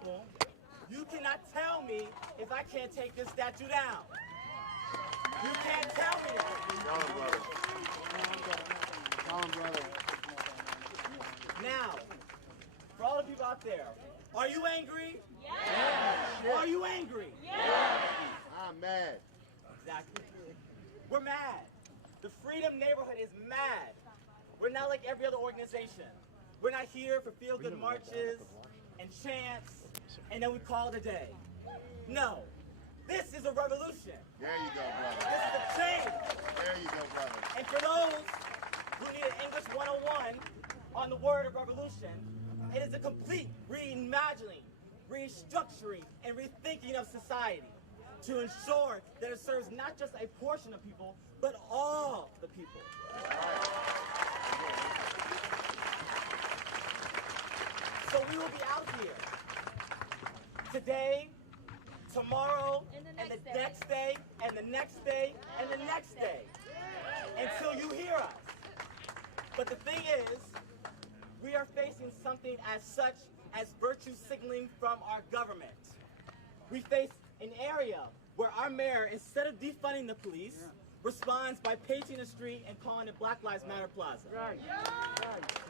people, you cannot tell me if I can't take this statue down. You can't tell me that. Tell him, brother. Now, for all the people out there, are you angry? Yes. Are you angry? Yes. I'm mad. Exactly. We're mad. The Freedom Neighborhood is mad. We're not like every other organization. We're not here for feel-good marches and chants, and then we call it a day. No. This is a revolution. There you go, brother. This is a change. There you go, brother. And for those who need an English 101 on the word of revolution, it is a complete reimagining, restructuring, and rethinking of society to ensure that it serves not just a portion of people, but all the people. So we will be out here today, tomorrow, and the next day, and the next day, and the next day, until you hear us. But the thing is, we are facing something as such as virtue signaling from our government. We face an area where our mayor, instead of defunding the police, responds by painting the street and calling it Black Lives Matter Plaza. Right.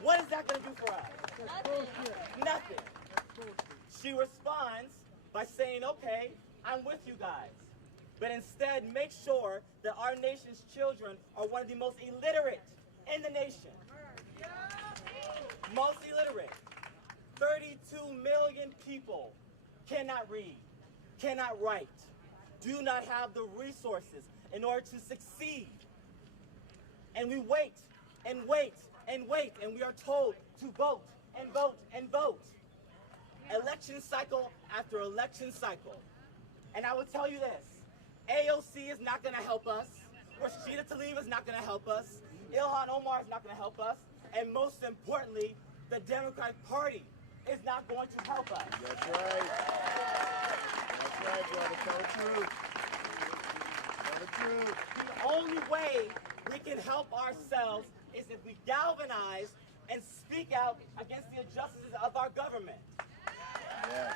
What is that going to do for us? Nothing. She responds by saying, okay, I'm with you guys. But instead, make sure that our nation's children are one of the most illiterate in the nation. Most illiterate. 32 million people cannot read, cannot write, do not have the resources in order to succeed. And we wait and wait and wait, and we are told to vote and vote and vote. Election cycle after election cycle. And I will tell you this, AOC is not going to help us. Rashida Tlaib is not going to help us. Ilhan Omar is not going to help us. And most importantly, the Democratic Party is not going to help us. That's right. That's right, brother. Tell the truth. Tell the truth. The only way we can help ourselves is if we galvanize and speak out against the injustices of our government. Yes.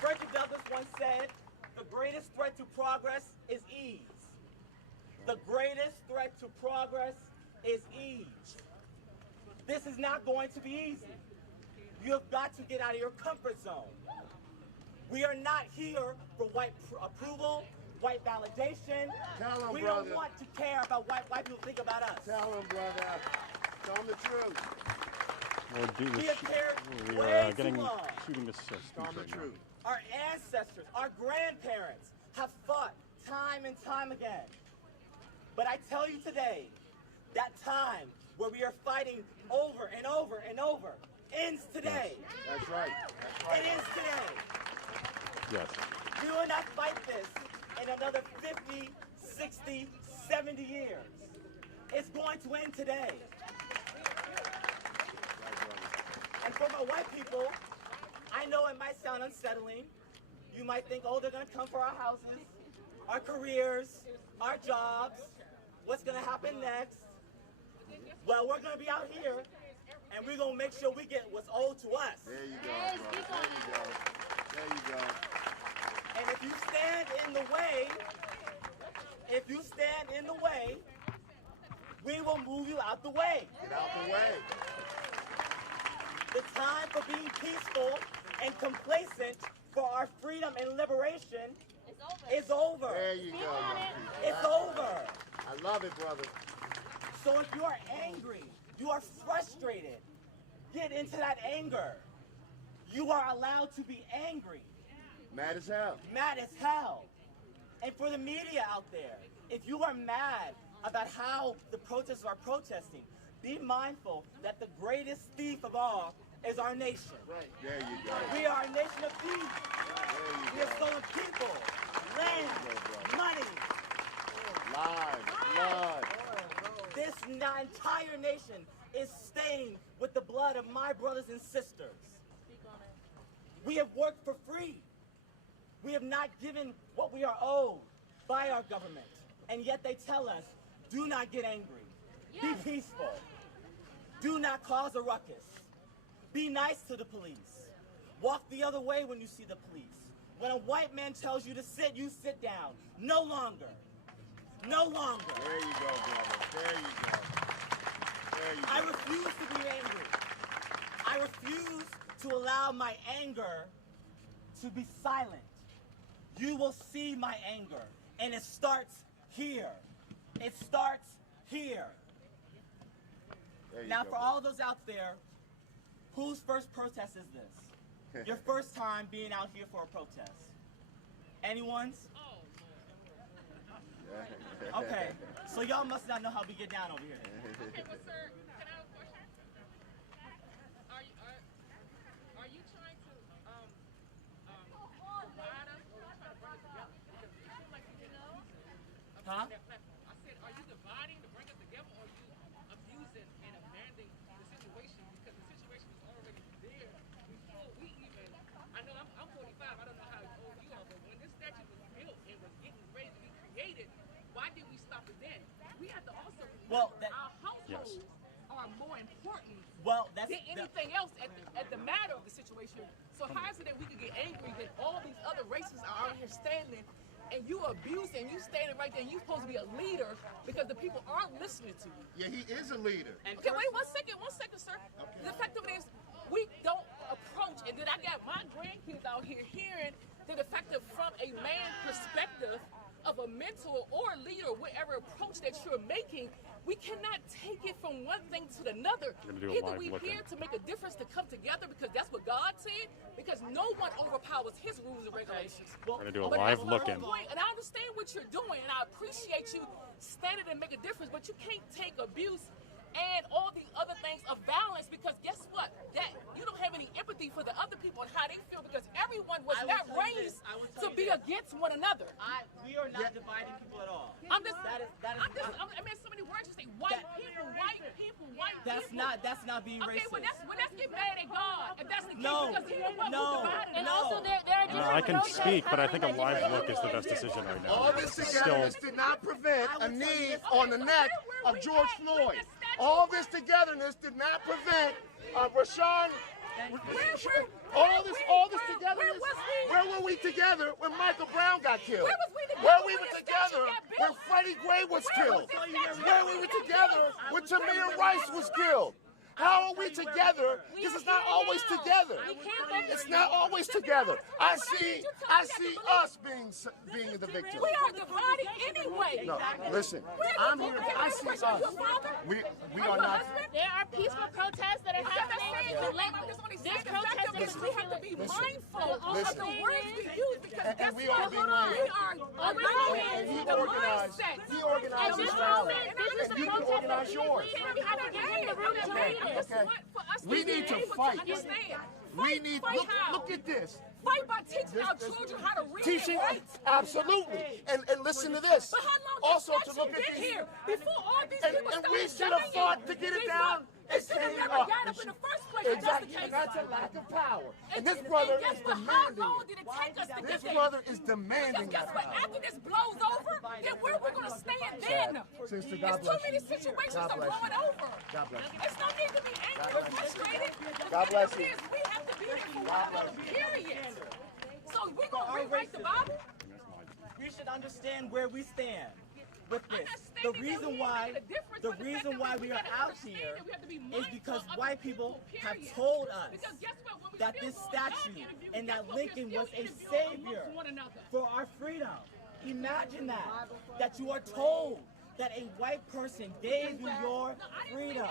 Frederick Douglass once said, the greatest threat to progress is ease. The greatest threat to progress is ease. This is not going to be easy. You have got to get out of your comfort zone. We are not here for white approval, white validation. Tell them, we brother. don't want to care about what white people think about us. Tell them, brother. Tell them the truth. We have cared We way are too long. shooting this speech Tell them the right now. truth. Our ancestors, our grandparents have fought time and time again. But I tell you today, that time where we are fighting over and over and over ends today. That's right. That's right. It ends today. Yes. We will not fight this in another 50, 60, 70 years. It's going to end today. And for my white people, I know it might sound unsettling. You might think, oh, they're going to come for our houses, our careers, our jobs. What's going to happen next? Well, we're going to be out here, and we're going to make sure we get what's owed to us. There you go, brother. There you go. There you go. And if you stand in the way, we will move you out the way. Get out the way. The time for being peaceful and complacent for our freedom and liberation is over. There you go, young people. It's over. I love it, brother. So if you are angry, you are frustrated, get into that anger. You are allowed to be angry. Mad as hell. Mad as hell. And for the media out there, if you are mad about how the protesters are protesting, be mindful that the greatest thief of all is our nation. Right. There you go. We are a nation of thieves. There you We have go. stolen people, land, money. Live. Blood. This entire nation is stained with the blood of my brothers and sisters. We have worked for free. We have not given what we are owed by our government. And yet they tell us, do not get angry. Be peaceful. Do not cause a ruckus. Be nice to the police. Walk the other way when you see the police. When a white man tells you to sit, you sit down. No longer. No longer. There you go, brother. There you go. There you go. I refuse to be angry. I refuse to allow my anger to be silent. You will see my anger, and it starts here. It starts here. There you Now, go, for all those out there, whose first protest is this? Your first time being out here for a protest? Anyone's? Okay, so y'all must not know how we get down over here. Okay, well, sir, can I have a question? Are you trying to divide us, or are you trying to bring us together? Because you feel like you know. Huh? I said, are you dividing to bring us together, or are you abusing and abandoning the situation? Because the situation is already there before we even. I know I'm 45. I don't know how old you are, but when this statue was built and was getting ready to be created, why did we stop it then? We have to also remember our households are more important than anything else at the matter of the situation. So how is it that we could get angry that all these other races are out here standing and you abuse and you standing right there and you're supposed to be a leader because the people aren't listening to you? Yeah, he is a leader. Okay, wait one second, sir. Okay. The fact of it is, we don't approach, and then I got my grandkids out here hearing that the fact that from a man perspective of a mentor or a leader, whatever approach that you're making, we cannot take it from one thing to another. Either we're here to make a difference, to come together because that's what God said, because no one overpowers his rules and regulations. We're going to do a live look-in. And I understand what you're doing, and I appreciate you standing and make a difference, but you can't take abuse and all the other things of violence, because guess what? That you don't have any empathy for the other people and how they feel, because everyone was not raised to be against one another. We are not dividing people at all. I mean, so many words to say white people. That's not being racist. Okay, well, let's get mad at God if that's the case, No, because He the one no, who divided us. And also, there are different I can approaches. speak, but I think a live look is the best decision right now. All this It's togetherness did not prevent a knee on the neck of George Floyd. All this togetherness did not prevent Rashawn. All this togetherness. Where were we together when Michael Brown got killed? Where we were together when Freddie Gray was killed? Where we were together when Tamir Rice was killed? How are we together? This is not always together. It's not always together. I see us being the victim. We are divided anyway. No, listen. I'm here. I see us. We are not. There are peaceful protests that are happening. This protest is we have to be mindful of Listen. the words we use, because And guess we what? are being mindful. We are allowing He the organized. mindset. He organized At this this rally. moment, this is And a you can protest organize that yours. we have to give him the room to lead it. Okay. We need to able fight. understand. We need. Fight how? Look at this. Fight by teaching our children how to read Teaching, and write. absolutely. And listen to this. But how long Also has to statue look at been these. here? Before all these And people we started should have dying, fought to get it down. It should have never got up in the first place. if that's the Exactly. case. And that's a lack of power. And this brother guess is what? How demanding long it. did it take us to get This there? brother is demanding Guess that what? power. After this blows over, then where we going to stand then? Sister, There's God too bless many you. situations God are bless blowing you. over. God bless you. There's no need to be angry or frustrated. God bless you. We have to be there for one another, period. So we're going to rewrite the Bible? We should understand where we stand with I'm this. not The stating that reason we why ain't making a difference, the but the reason fact why that we we are gotta out understand here that we have to be is mindful because of white the people have period. told us Because guess what? When we that still this going back statue interview, and guess that what? Lincoln We're was still a interviewing savior amongst one another. for our freedom. Imagine that you are told that a white person gave you your freedom.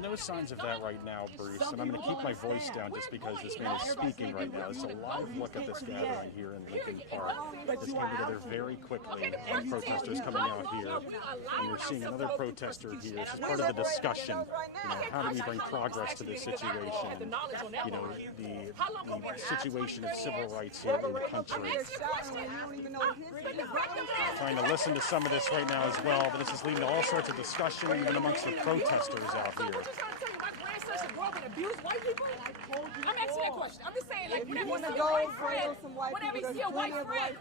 No signs of that right now, Bruce, and I'm going to keep my voice down just because this man is speaking right now. It's a live look at this gathering here in Lincoln Park. This came together very quickly, and protesters coming out here, and you're seeing another protester here. This is part of the discussion. You know, how do we bring progress to this situation? You know, the situation of civil rights here in the country. Trying to listen to some of this right now as well, but this is leading to all sorts of discussion even amongst the protesters out So here. what you trying to tell me? My grandson should grow up and abuse white people? I'm asking that question. I'm just saying, like, whenever you see a white friend, whenever you see a white friend,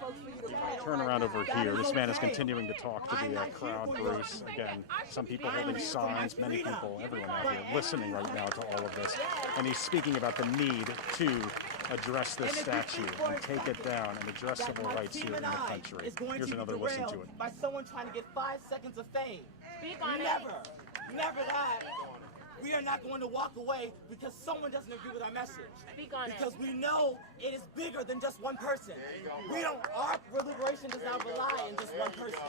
Turn around over here. This man is continuing to talk to the crowd, Bruce. Again, some people holding signs, many people, everyone out here listening right now to all of this. And he's speaking about the need to address this statue and take it down and address civil rights here in the country. Here's another listen to it. By someone trying to get 5 seconds of fame. Speak on it. Never that. We are not going to walk away because someone doesn't agree with our message. Speak on it. Because we know it is bigger than just one person. Our liberation does not rely on just one person.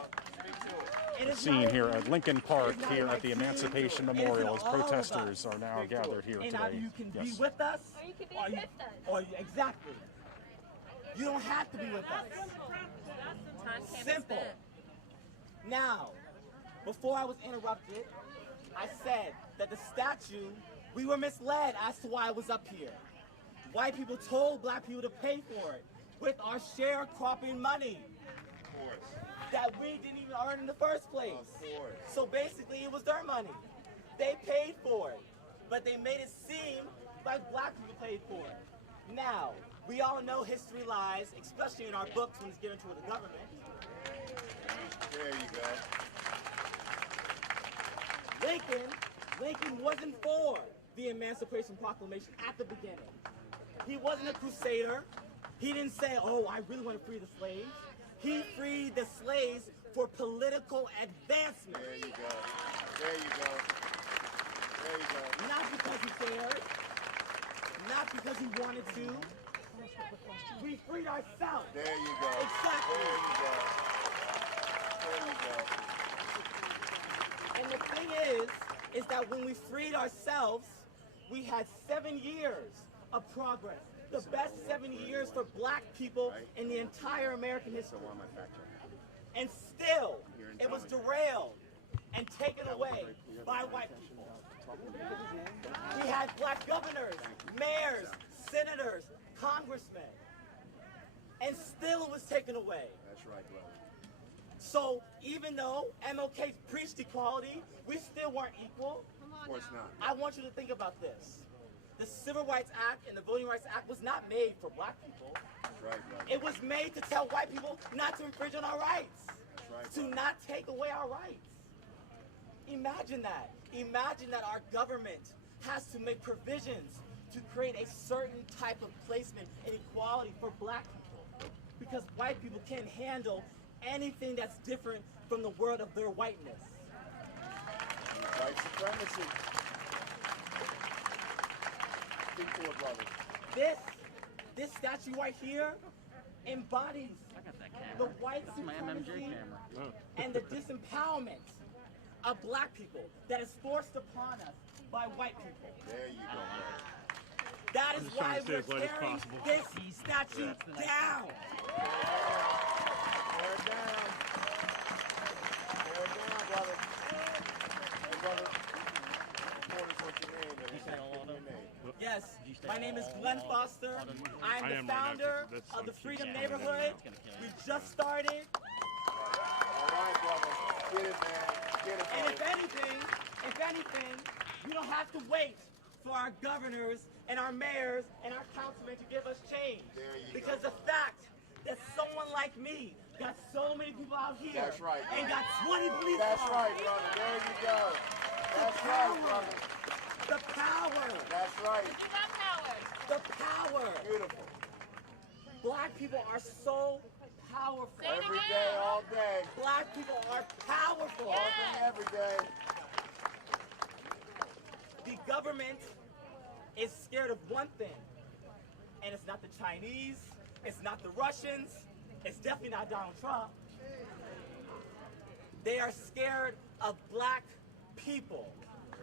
Scene here at Lincoln Park, here at the Emancipation Memorial, as protesters are now gathered here And today. either you can be with us, Or you can be or against us. exactly. You don't have to be with us. Time can't be Simple. spent. Now, before I was interrupted, I said that the statue, we were misled as to why it was up here. White people told black people to pay for it with our sharecropping money that we didn't even earn in the first place. So basically it was their money. They paid for it, but they made it seem like black people paid for it. Now, we all know history lies, especially in our books when it's given to the government. There you go. Lincoln wasn't for the Emancipation Proclamation at the beginning. He wasn't a crusader. He didn't say, oh, I really want to free the slaves. He freed the slaves for political advancement. There you go. There you go. There you go. Not because he cared. Not because he wanted to. We freed ourselves. There you go. Exactly. There you go. And the thing is that when we freed ourselves, we had 7 years of progress. The best 7 years for black people in the entire American history. And still, it was derailed and taken away by white people. We had black governors, mayors, senators, congressmen, and still it was taken away. That's right, brother. So even though MLK preached equality, we still weren't equal. Of course not. I want you to think about this. The Civil Rights Act and the Voting Rights Act was not made for black people. That's right, brother. It was made to tell white people not to infringe on our rights, That's to right, not take away our rights. Imagine that. Imagine that our government has to make provisions to create a certain type of placement and equality for black people, because white people can't handle anything that's different from the world of their whiteness. White supremacy. Speak to it, brother. This statue right here embodies the white supremacy and the disempowerment of black people that is forced upon us by white people. There you go, brother. That is why we're tearing this statue down. Tear it down. Tear it down, brother. Hey, brother. What's your name? Your name. Yes, my name is Glenn Foster. I am the founder of the Freedom Neighborhood. We just started. All right, brother. Get it, man. Get it, And brother. if anything, you don't have to wait for our governors and our mayors and our councilmen to give us change. There you Because go. the fact that someone like me got so many people out here That's right, and brother. got 20 police That's cars. right, brother. There you go. That's right, brother. The power. That's right. You got power. The power. Beautiful. Black people are so powerful. Say it Every again. day, all day. Black people are powerful. All day, every day. The government is scared of one thing, and it's not the Chinese, it's not the Russians, it's definitely not Donald Trump. They are scared of black people.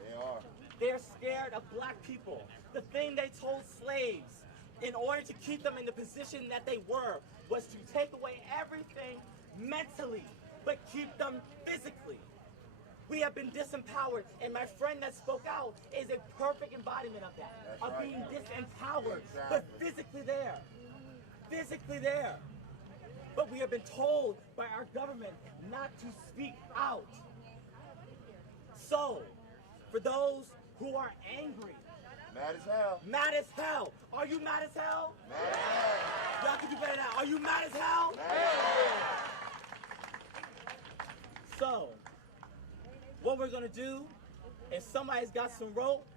They are. They're scared of black people. The thing they told slaves in order to keep them in the position that they were was to take away everything mentally, but keep them physically. We have been disempowered, and my friend that spoke out is a perfect embodiment of that, That's of right. being disempowered, but physically there. Physically there. But we have been told by our government not to speak out. So, For those who are angry. Mad as hell. Mad as hell. Are you mad as hell? Mad as hell. Y'all can do better than that. Are you mad as hell? Mad as hell. So, what we're gonna do, if somebody's got some rope,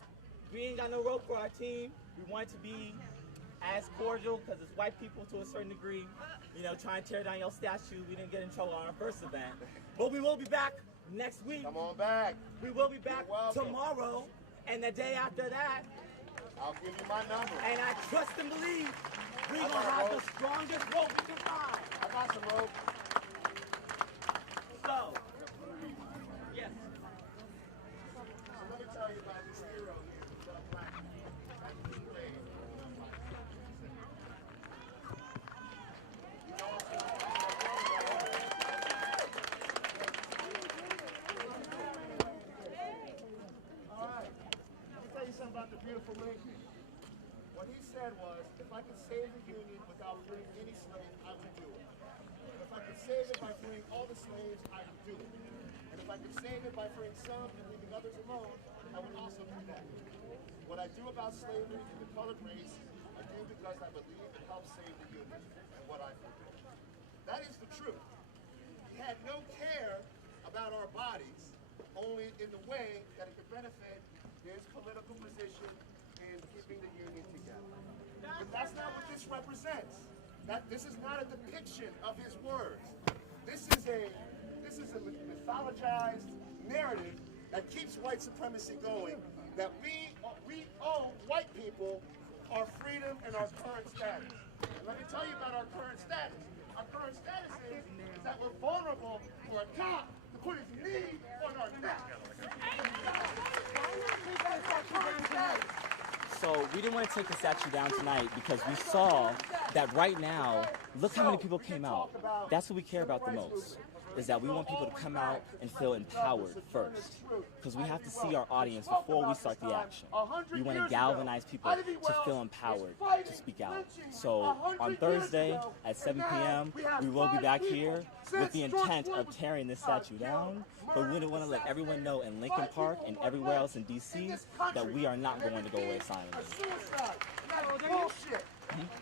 we ain't got no rope for our team. We want it to be as cordial, because it's white people to a certain degree, you know, trying to tear down your statue. We didn't get in trouble on our first event. But we will be back next week. Come on back. We will be back You're welcome. tomorrow, and the day after that. I'll give you my number. And I trust and believe we're going to have the strongest rope we can find. I got some rope. So, yes. So let me tell you about this hero here, the black man. All right. Let me tell you something about the beautiful Lincoln. What he said was, if I could save the Union without freeing any slave, I would do it. And if I could save it by freeing all the slaves, I would do it. And if I could save it by freeing some and leaving others alone, I would also do that. What I do about slavery and the colored race, I do because I believe it helps save the Union and what I believe. That is the truth. He had no care about our bodies, only in the way that it could benefit his political position in keeping the Union together. But that's not what this represents. This is not a depiction of his words. This is a mythologized narrative that keeps white supremacy going, that we owe white people our freedom and our current status. And let me tell you about our current status. Our current status is that we're vulnerable for a cop to put his knee on our neck. That's our current status. So we didn't want to take the statue down tonight because we saw that right now, look how many people came out. That's what we care about the most, is that we want people to come out and feel empowered first. Because we have to see our audience before we start the action. We want to galvanize people to feel empowered to speak out. So on Thursday at 7 p.m., we will be back here with the intent of tearing this statue down. But we want to let everyone know in Lincoln Park and everywhere else in D.C. that we are not going to go away silently.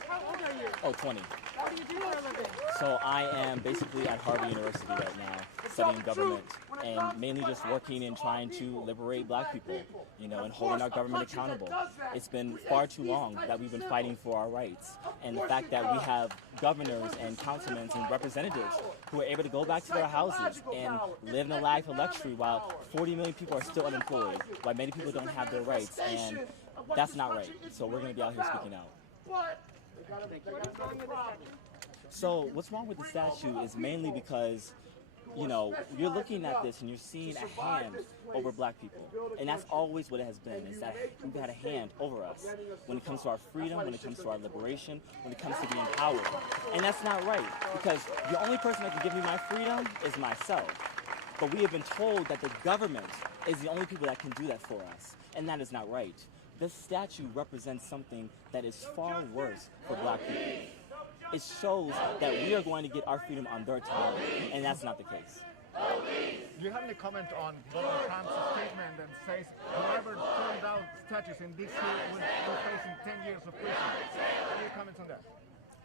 How old are you? Oh, 20. What do you do for a living? So I am basically at Harvard University right now, studying government, and mainly just working and trying to liberate black people, you know, and holding our government accountable. It's been far too long that we've been fighting for our rights. And the fact that we have governors and councilmen and representatives who are able to go back to their houses and live in a life of luxury while 40 million people are still unemployed, while many people don't have their rights, and that's not right. So we're going to be out here speaking out. So what's wrong with the statue is mainly because, you know, you're looking at this and you're seeing a hand over black people. And that's always what it has been, is that we've had a hand over us when it comes to our freedom, when it comes to our liberation, when it comes to being empowered. And that's not right, because the only person that can give me my freedom is myself. But we have been told that the government is the only people that can do that for us. And that is not right. This statue represents something that is far worse for black people. It shows that we are going to get our freedom on their time, and that's not the case. Do you have any comment on Donald Trump's statement that says whoever turned down statues in D.C. would be facing 10 years of prison? Any comments on that?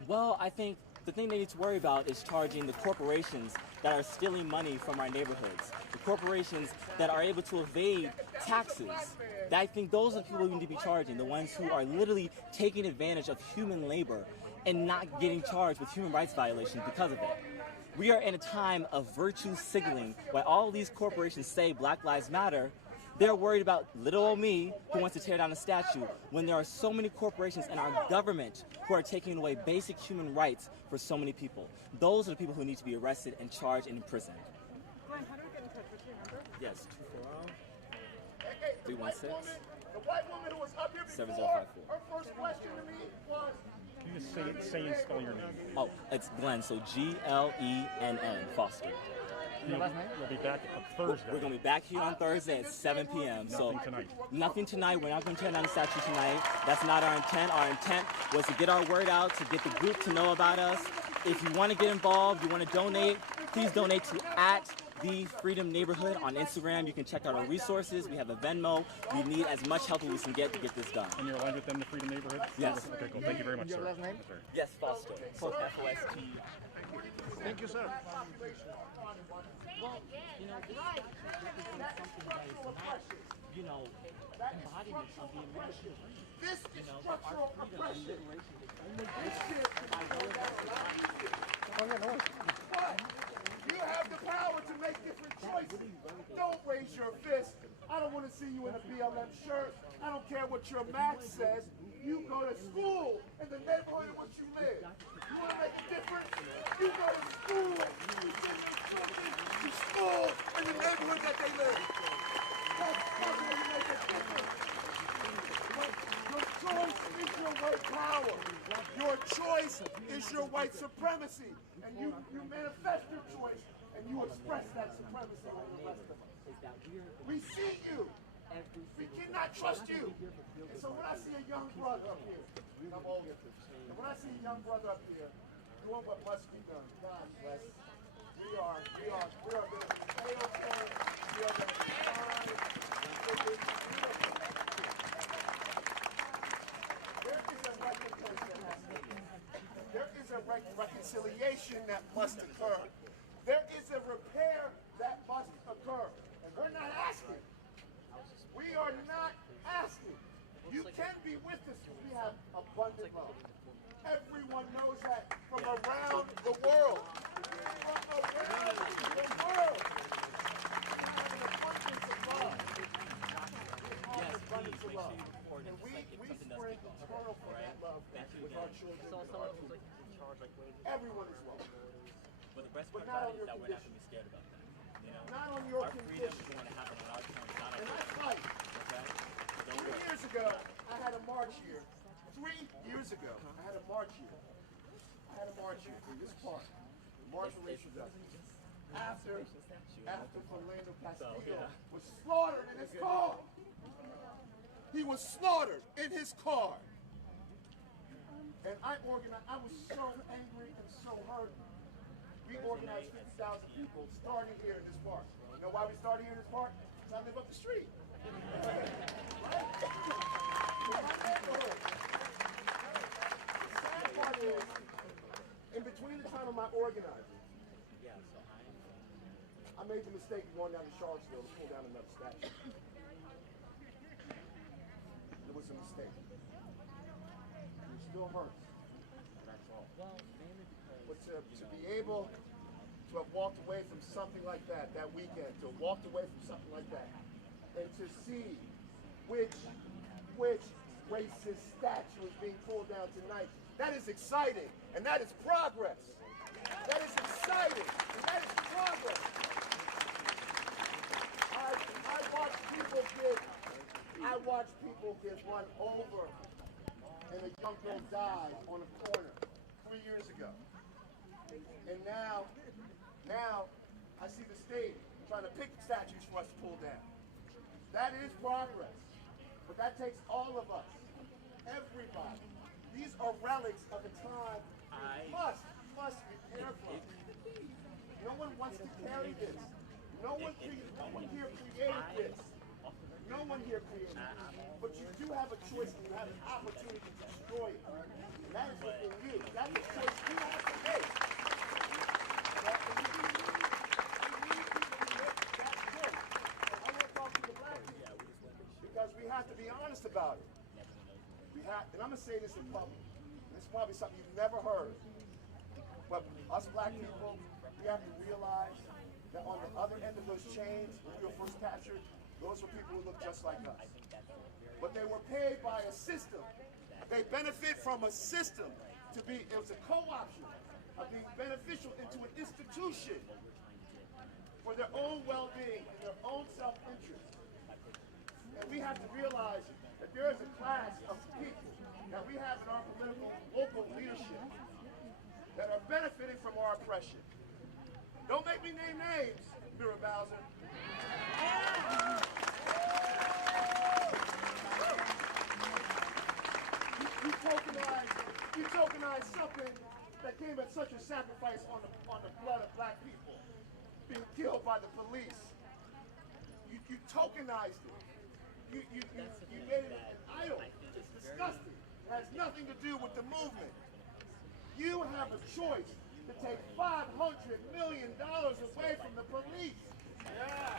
Well, I think the thing they need to worry about is charging the corporations that are stealing money from our neighborhoods, the corporations that are able to evade taxes. I think those are the people we need to be charging, the ones who are literally taking advantage of human labor and not getting charged with human rights violations because of it. We are in a time of virtue signaling. While all these corporations say Black Lives Matter, they're worried about little old me who wants to tear down a statue when there are so many corporations in our government who are taking away basic human rights for so many people. Those are the people who need to be arrested and charged and imprisoned. Glenn, how do we get in touch with your number? Yes, 240 316 The white woman who was up here before, 7054. her first question to me was, You just say and spell your name. Oh, it's Glenn, so Glenn, Foster. You'll be back on Thursday. We're going to be back here on Thursday at 7 p.m. Nothing tonight. Nothing tonight. We're not going to tear down the statue tonight. That's not our intent. Our intent was to get our word out, to get the group to know about us. If you want to get involved, you want to donate, please donate to The Freedom Neighborhood on Instagram. You can check out our resources. We have a Venmo. We need as much help as we can get to get this done. And you're aligned with them, the Freedom Neighborhood? Yes. Okay, cool. Thank you very much, Your sir. last name? Yes, sir. Yes, Foster. F-O-S-T. Thank you, sir. Well, you know, this is something that is not, you know, embodiment of the American dream. This is structural oppression. But you have the power to make different choices. Don't raise your fist. I don't want to see you in a BLM shirt. I don't care what your match says. You go to school in the neighborhood in which you live. You want to make a difference? You go to school. You send your children to school in the neighborhood that they live. That's where you make a difference. Your choice is your white power. Your choice is your white supremacy. And you manifest your choice and you express that supremacy on the rest of us. We see you. We cannot trust you. And so when I see a young brother up here, I'm older, and when I see a young brother up here doing what must be done, God bless. We are going to fail for it. We are going to find. There is a reconciliation that has to be. There is a reconciliation that must occur. There is a repair that must occur. And we're not asking. We are not asking. You can be with us if we have abundant love. Everyone knows that from around the world. From around the world. We have an abundance of love. We have an abundance of love. And we spring eternal for that love with our children. With our people. Everyone is welcome. But the best But part not on about it is your that we're not condition. going to be scared about that. You know, Not on your our freedom condition. is going to happen on our terms, not And on that's yours. right. Okay? Don't 3 worry. years ago, I had a march here. 3 years ago, I had a march here. I had a march here in this park. March for racial justice. After Philando Castillo was slaughtered in his car. He was slaughtered in his car. And I organized, I was so angry and so hurt. We organized 50,000 people starting here in this park. You know why we started here in this park? Because I live up the street. Right? In my neighborhood. The sad part is, in between the time of my organizing, I made the mistake of going down to Charlottesville to pull down another statue. It was a mistake. It still hurts. That's all. But to be able to have walked away from something like that weekend, to have walked away from something like that, and to see which racist statue is being pulled down tonight, that is exciting, and that is progress. That is exciting, and that is progress. I watch people get run over, and a young girl died on a corner 3 years ago. And now I see the state trying to pick statues for us to pull down. That is progress, but that takes all of us, everybody. These are relics of a time we must repair from. No one wants to carry this. No one here created this. No one here created it. But you do have a choice and you have an opportunity to destroy it. And that is within you. That's a choice you have to make. But we need people to make that choice. And I want to talk to the black people. Because we have to be honest about it. And I'm going to say this in public. This is probably something you've never heard. But us black people, we have to realize that on the other end of those chains, when we were first captured, those were people who looked just like us. But they were paid by a system. They benefit from a system to be, it was a co-option of being beneficial into an institution for their own well-being and their own self-interest. And we have to realize that there is a class of people that we have in our political local leadership that are benefiting from our oppression. Don't make me name names, Mira Bowser. You tokenize something that came at such a sacrifice on the blood of black people. being killed by the police. You tokenized it. You made it an idol. It's disgusting. It has nothing to do with the movement. You have a choice to take $500 million away from the police. Yeah.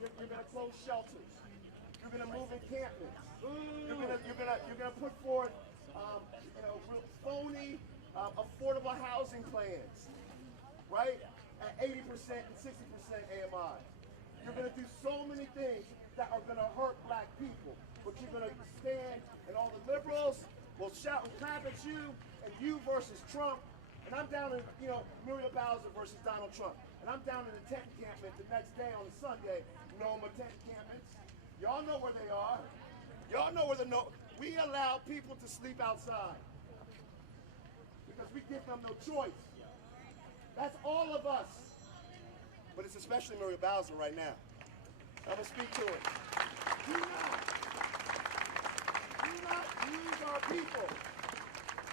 You're going to close shelters. You're going to move encampments. You're going to put forth real phony affordable housing plans, right? At 80% and 60% AMI. You're going to do so many things that are going to hurt black people, but you're going to stand and all the liberals will shout and clap at you, and you versus Trump. And I'm down in, Muriel Bowser versus Donald Trump. And I'm down in the tent encampment the next day on a Sunday. NOMA tent encampments. Y'all know where they are. Y'all know where we allow people to sleep outside because we give them no choice. That's all of us. But it's especially Muriel Bowser right now. I'm going to speak to it. Do not use our people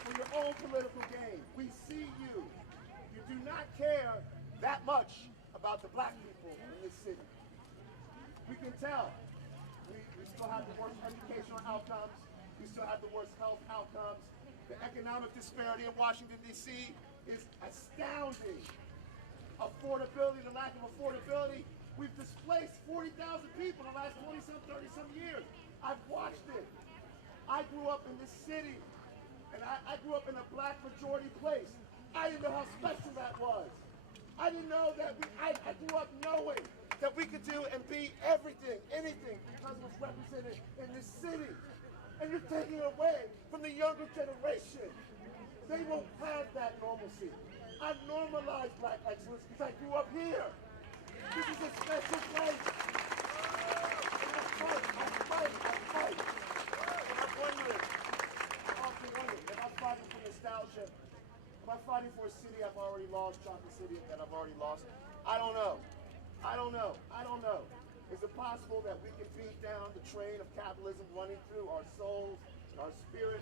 for your own political gain. We see you. You do not care that much about the black people in this city. We can tell. We still have the worst educational outcomes. We still have the worst health outcomes. The economic disparity in Washington, D.C. is astounding. Affordability, the lack of affordability. We've displaced 40,000 people in the last 20-some, 30-some years. I've watched it. I grew up in this city, and I grew up in a black majority place. I didn't know how special that was. I didn't know that I grew up knowing that we could do and be everything, anything, because it was represented in this city. And you're taking it away from the younger generation. They won't have that normalcy. I normalized black excellence because I grew up here. This is a special place. I fight. And I'm wondering, if I'm fighting for nostalgia, if I'm fighting for a city I've already lost, Chocolate City that I've already lost, I don't know. Is it possible that we can beat down the train of capitalism running through our souls, our spirit?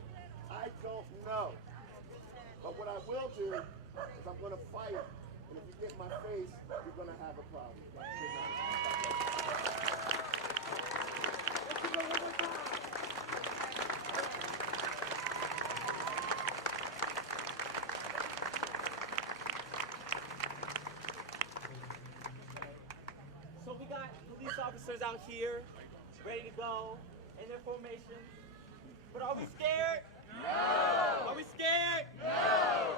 I don't know. But what I will do is I'm going to fight it. And if you get in my face, you're going to have a problem. Good night. So we got police officers out here, ready to go, in their formation. But are we scared? No! Are we scared? No!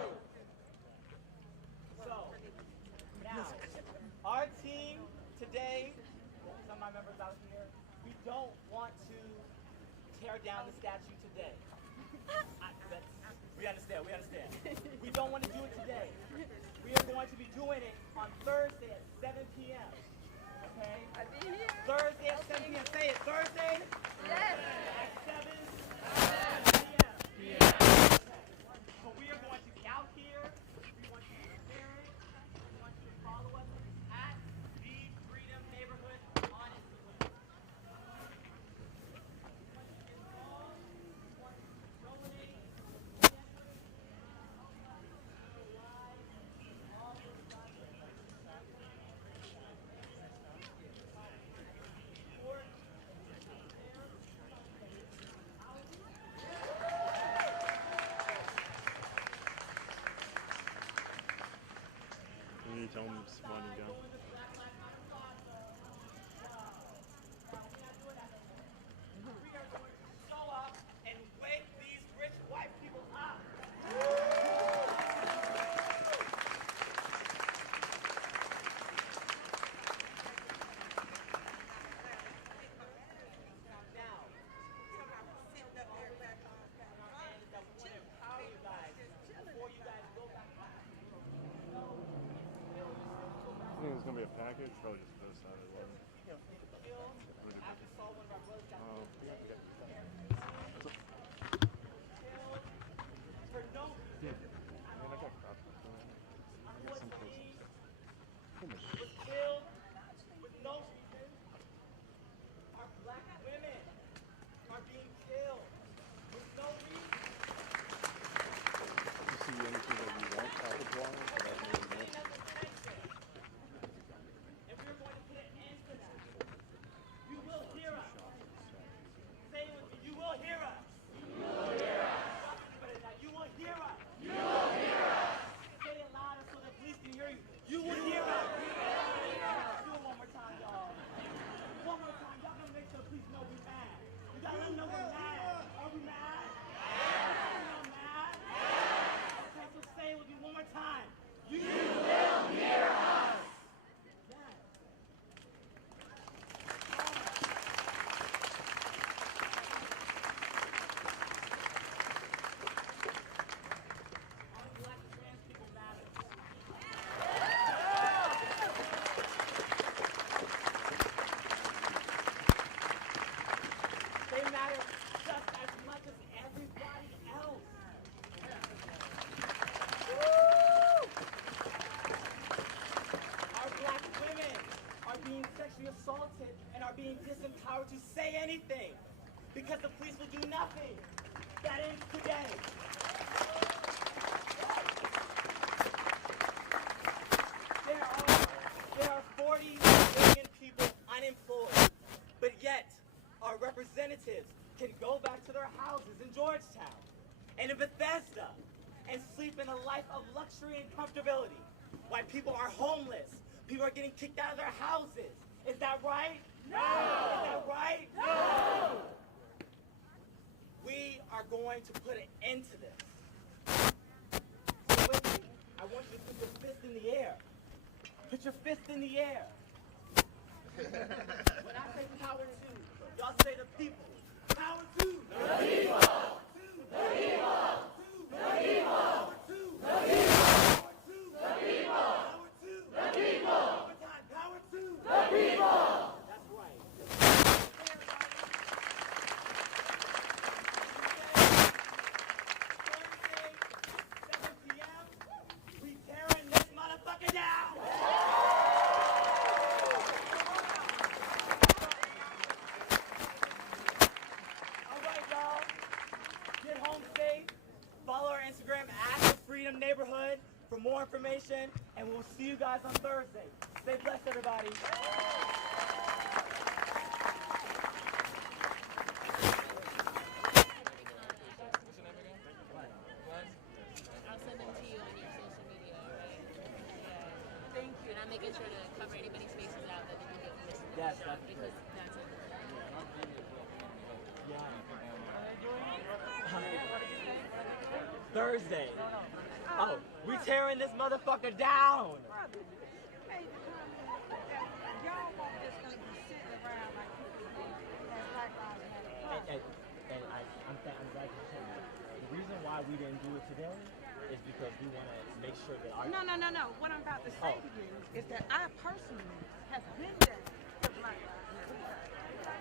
So, now, our team today, some of my members out here, we don't want to tear down the statue today. We understand. We don't want to do it today. We are going to be doing it on Thursday at 7 p.m. Okay? Thursday at 7 p.m. Say it. Thursday? Yes. At 7 p.m. So we are going to be out here. We want you to share it. We want you to follow us at the Freedom Neighborhood on Instagram. Can you tell them it's winding down? We are going to show up and wake these rich white people up. Now, that we want to empower you guys before you guys go back home. I think it's going to be a package, probably just this side of the road. I just saw one of our brothers got killed for no reason. Man, I got crap. I got some places. Was killed with no reason. Our black women are being killed with no reason. sexually assaulted and are being disempowered to say anything because the police will do nothing. That ends today. There are 40 million people unemployed, but yet our representatives can go back to their houses in Georgetown and in Bethesda and sleep in a life of luxury and comfortability, while people are homeless. People are getting kicked out of their houses. Is that right? No! Is that right? No! We are going to put an end to this. So with me, I want you to put your fist in the air. Put your fist in the air. When I say power to, y'all say the people. Power to the people. The people. The people. Power to the people. Power to the people. Power to the people. Power to the people. That's right. Thursday, 7 p.m. We tearing this motherfucker down. All right, y'all. Get home safe. Follow our Instagram @freedom neighborhood for more information, and we'll see you guys on Thursday. Stay blessed, everybody. I'll send them to you on your social media, all right? Yeah. Thank you. And I'm making sure to cover anybody's faces out that didn't get permission to Yes, shop definitely. because that's it. Thursday. Oh, we tearing this motherfucker down. I'm glad you said that. The reason why we didn't do it today is because we want to make sure that our... No. What I'm about to say to you is that I personally have been there for Black Lives Matter.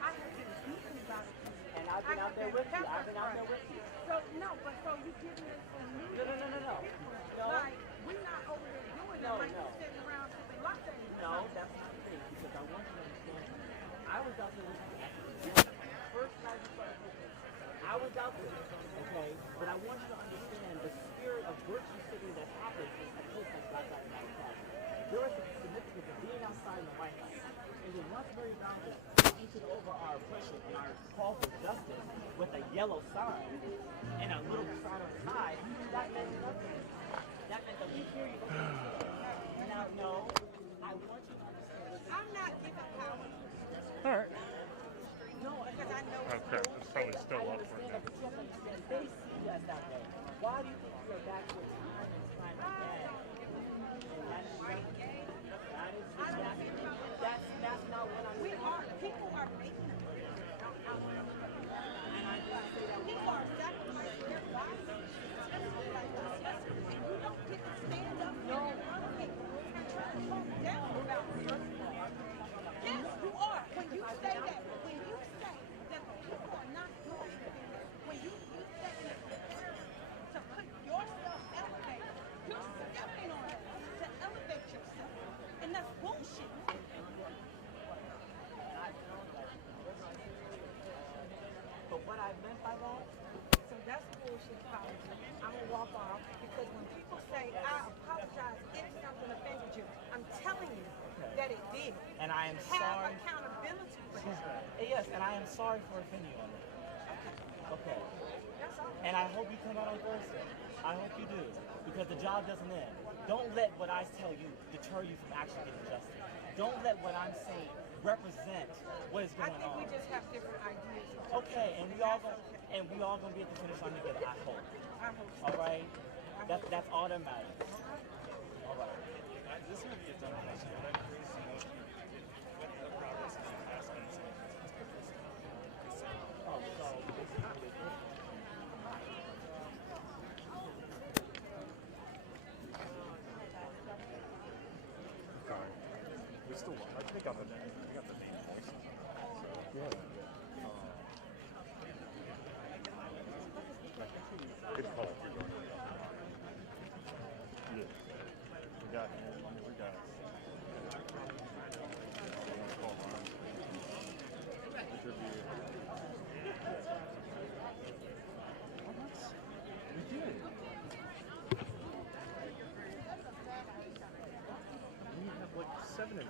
I have been speaking about it. And I've been out there with you. I've been out there with you. So you giving this from me? No. Like, we're not over there doing that like you're sitting around sipping lattes. No, that's not the thing, because I want you to understand something. I was out there with you. First night we started cooking, I was out there, okay? But I want you to understand the spirit of virtue city that happens at places like Black Lives Matter. There is a significance of being outside in the White House. And then once Mary Brown was painted over our oppression and our call for justice with a yellow sign and a little sign on the side, that meant nothing. That meant that we hear you. Now, no, I want you to understand. I'm not giving power. All right. No, because I know Okay, it's probably still up for now. But you have to understand, they see us that way. Why do you think we are back to a time and time again? And that's not what I'm saying. People are making it. And I just say that People are sacrificing their bodies. You don't get to stand up here in front of people and try to talk down about it. Yes, you are. When you say that the people are not doing anything, when you use that to put yourself elevated, you're stepping on it to elevate yourself. And that's bullshit. But what I meant by that, So that's bullshit apology. I'm gonna walk off because when people say I apologize if something offended you, I'm telling you that it did. and I am Have sorry. accountability for that. Yes, and I am sorry for offending you on that. Okay. That's all. And I hope you come out on Thursday. I hope you do. Because the job doesn't end. Don't let what I tell you deter you from actually getting justice. Don't let what I'm saying represent what is I going think on. we just have different ideas. Okay, and we all gonna be at the finish line together, I hope. I hope so. All right? That's all that matters. All right. This is going to be a dumb question, but I'm curious to know what the progress is in past months. Oh, so Okay. We still, I think I got the main voices. So, yeah. Good call, you're going. Yeah. We got. happening?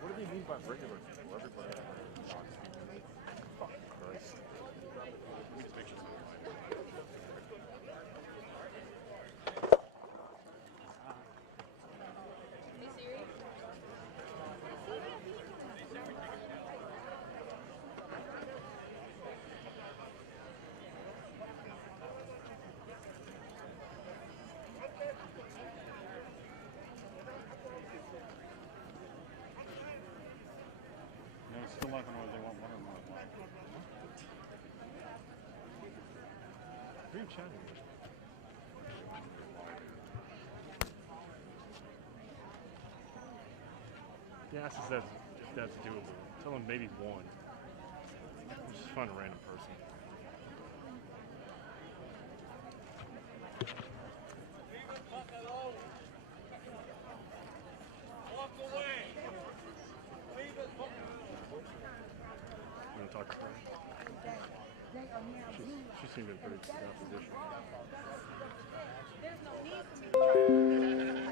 What do they mean by regular people? Everybody. Fucking Christ. Hey Siri. No, still not gonna know they want one or more. Who are you chatting with? Yeah, ask if that's doable. Tell them maybe one. Just find a random person. Walk away. You want to talk to her? She seemed in pretty good position. There's no need for me to try to